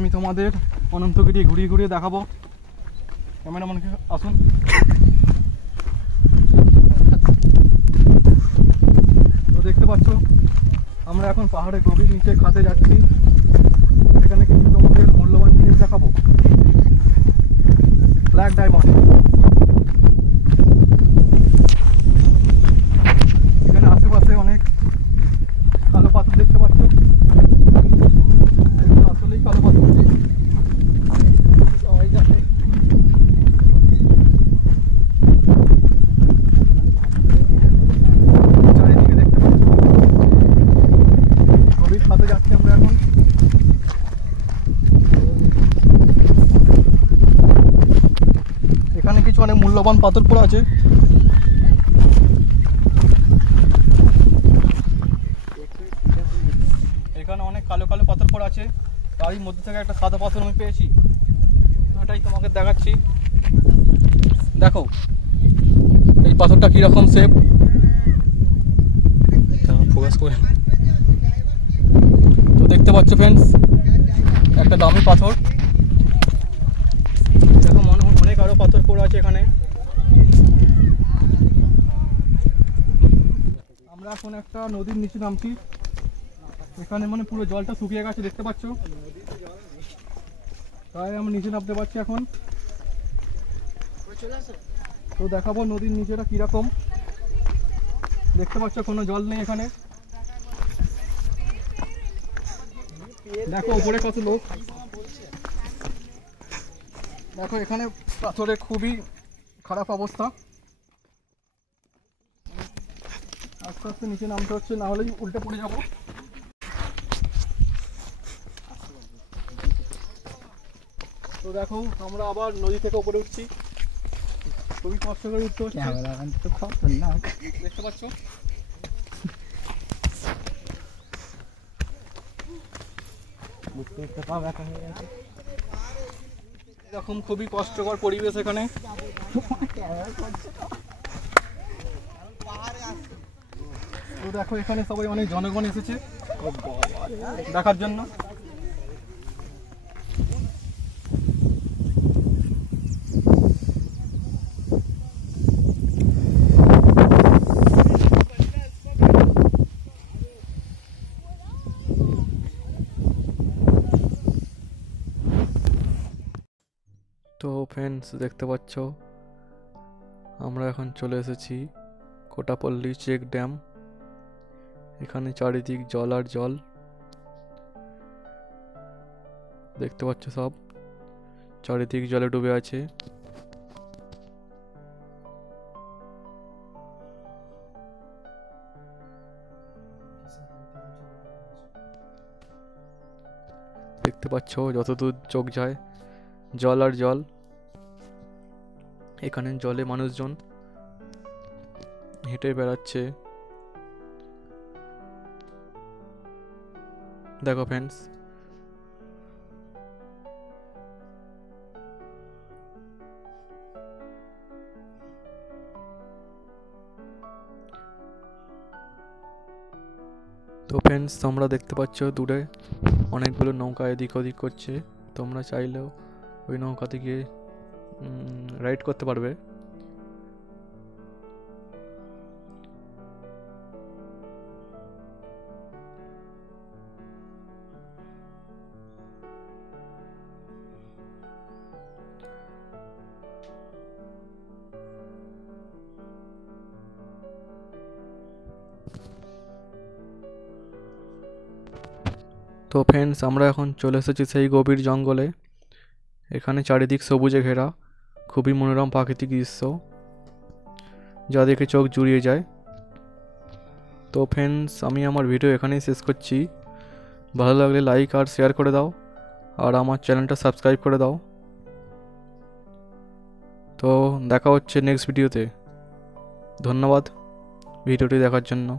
আমি তোমাদের অনন্তগিরি ঘুরিয়ে ঘুরিয়ে দেখাবো। ক্যামেরাম্যানকে আসুন। তো দেখতে পাচ্ছ আমরা এখন পাহাড়ে গভীর নিচে খাদে যাচ্ছি। এখানে কিছু তোমাদের মূল্যবান জিনিস দেখাবো। ব্ল্যাক ডায়মন্ড, এখানে আশেপাশে অনেক কালো পাথর দেখতে পাচ্ছ, আসলেই কালো পাথর। চারিদিকে দেখতে পাচ্ছ গভীর খাদে যাচ্ছি আমরা এখন। এখানে কিছু অনেক মূল্যবান পাথর পড়ে আছে। এখানে অনেক কালো কালো পাথর পড়ে আছে, তারই মধ্যে থেকে একটা সাদা পাথর আমি পেয়েছি। তো এটাই তোমাকে দেখাচ্ছি, দেখো এই পাথরটা কীরকম শেপ, ফোকাস করে। তো দেখতে পাচ্ছ ফ্রেন্ডস, একটা দামি পাথর। দেখো অনেক আরও পাথর পড়ে আছে এখানে। আমরা এখন একটা নদীর নিচে নামছি। এখানে মানে পুরো জলটা শুকিয়ে গেছে দেখতে পাচ্ছ, তাই আমরা নিচে নামতে পারছি এখন। তো দেখাবো নদীর নিচেটা কিরকম। দেখতে পাচ্ছ কোনো জল নেই এখানে। দেখো উপরে কত লোক। দেখো এখানে পাথরে খুবই খারাপ অবস্থা। আস্তে আস্তে নিচে নামতে হচ্ছে, না হলেই উল্টে পড়ে যাবো। তো দেখো আমরা আবার নদী থেকে উপরে উঠছি, খুবই কষ্ট করে উঠতে হচ্ছে। দেখতে পাচ্ছ এরকম খুবই কষ্টকর পরিবেশ এখানে। তো দেখো এখানে সবাই অনেক জনগণ এসেছে দেখার জন্য। তো ফ্রেন্ডস দেখতে পাচ্ছ আমরা এখন চলে এসেছি কোটাপল্লী চেক ড্যাম। এখানে চারিদিক জল আর জল, দেখতে পাচ্ছ সব চারিদিক জলে ডুবে আছে। দেখতে পাচ্ছ যতদূর চোখ যায় জল আর জল। এখানে জলে মানুষজন হেঁটে বেড়াচ্ছে। দেখো ফ্রেন্ডস, তো ফ্রেন্ডস তোমরা দেখতে পাচ্ছ দূরে অনেকগুলো নৌকা এদিক ওদিক করছে। তোমরা চাইলেও ওই নৌকাতে গিয়ে রাইড করতে পারবে। তো ফ্রেন্ডস আমরা এখন চলে এসেছি সেই গভীর জঙ্গলে। এখানে চারিদিক সবুজে ঘেরা, খুবই মনোরম প্রাকৃতিক দৃশ্য যা দেখে চোখ জুড়িয়ে যায়। তো ফ্রেন্ডস আমি আমার ভিডিও এখানেই শেষ করছি। ভালো লাগলে লাইক আর শেয়ার করে দাও, আর আমার চ্যানেলটা সাবস্ক্রাইব করে দাও। তো দেখা হচ্ছে নেক্সট ভিডিওতে। ধন্যবাদ ভিডিওটি দেখার জন্য।